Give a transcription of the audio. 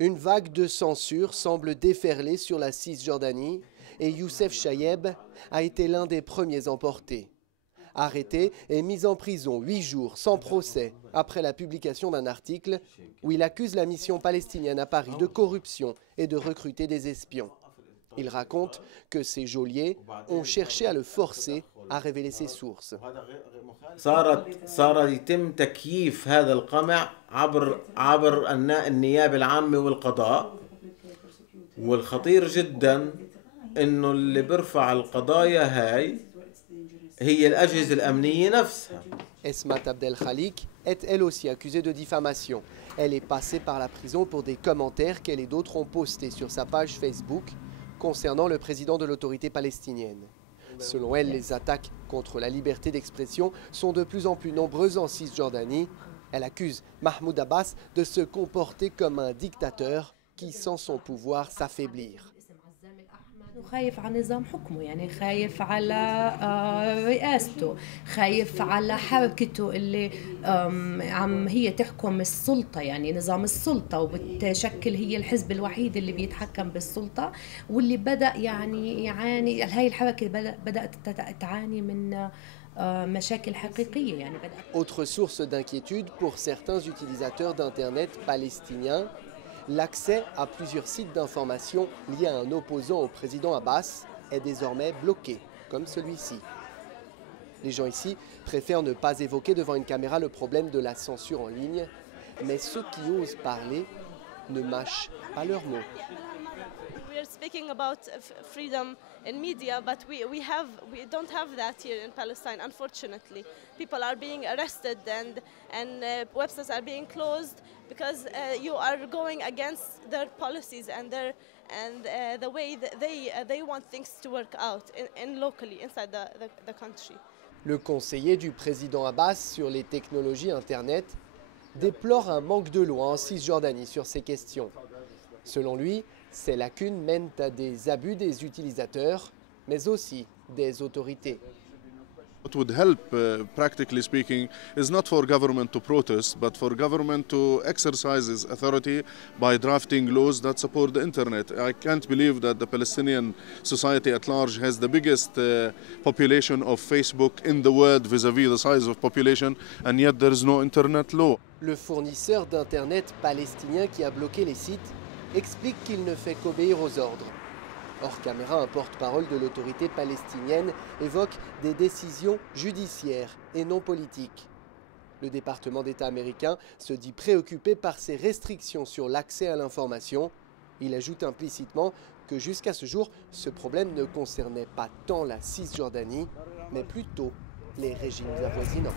Une vague de censure semble déferler sur la Cisjordanie et Youssef Chayeb a été l'un des premiers emportés. Arrêté et mis en prison 8 jours sans procès après la publication d'un article où il accuse la mission palestinienne à Paris de corruption et de recruter des espions. Il raconte que ses geôliers ont cherché à le forcer à révéler ses sources. صار يتم تكييف هذا القمع عبر النيابة العامة والقضاء والخطير جدا إنه اللي بيرفع القضايا هاي هي الأجهزة الأمنية نفسها. Esmat Abdel Khalik est elle aussi accusée de diffamation. Elle est passée par la prison pour des commentaires qu'elle et d'autres ont postés sur sa page Facebook concernant le président de l'autorité palestinienne. Selon elle, les attaques contre la liberté d'expression sont de plus en plus nombreuses en Cisjordanie. Elle accuse Mahmoud Abbas de se comporter comme un dictateur qui, sans son pouvoir, s'affaiblir. خايف على نظام حكمه يعني خايف على رئاسته خايف على حركته اللي عم هي تحكم السلطة يعني نظام السلطة وبتشكل هي الحزب الوحيد اللي بيتحكم بالسلطة واللي بدأ يعني يعاني هاي الحركة بدأت تعاني من مشاكل حقيقية يعني Autre source d'inquiétude pour certains utilisateurs d'Internet palestiniens, l'accès à plusieurs sites d'information liés à un opposant au président Abbas est désormais bloqué, comme celui-ci. Les gens ici préfèrent ne pas évoquer devant une caméra le problème de la censure en ligne, mais ceux qui osent parler ne mâchent pas leurs mots. We're speaking about freedom in media, but we don't have that here in Palestine, unfortunately. People are being arrested and websites are being closed because you are going against their policies and the way that they want things to work out in locally inside the country. Le conseiller du président Abbas sur les technologies Internet déplore un manque de loi en Cisjordanie sur ces questions. Selon lui, ces lacunes mènent à des abus des utilisateurs, mais aussi des autorités. What would help, practically speaking, is not for government to protest, but for government to exercise its authority by drafting laws that support the internet. I can't believe that the Palestinian society at large has the biggest population of Facebook in the world vis-à-vis the size of population, and yet there is no internet law. Le fournisseur d'Internet palestinien qui a bloqué les sites explique qu'il ne fait qu'obéir aux ordres. Hors caméra, un porte-parole de l'autorité palestinienne évoque des décisions judiciaires et non politiques. Le département d'État américain se dit préoccupé par ces restrictions sur l'accès à l'information. Il ajoute implicitement que jusqu'à ce jour, ce problème ne concernait pas tant la Cisjordanie, mais plutôt les régimes avoisinants.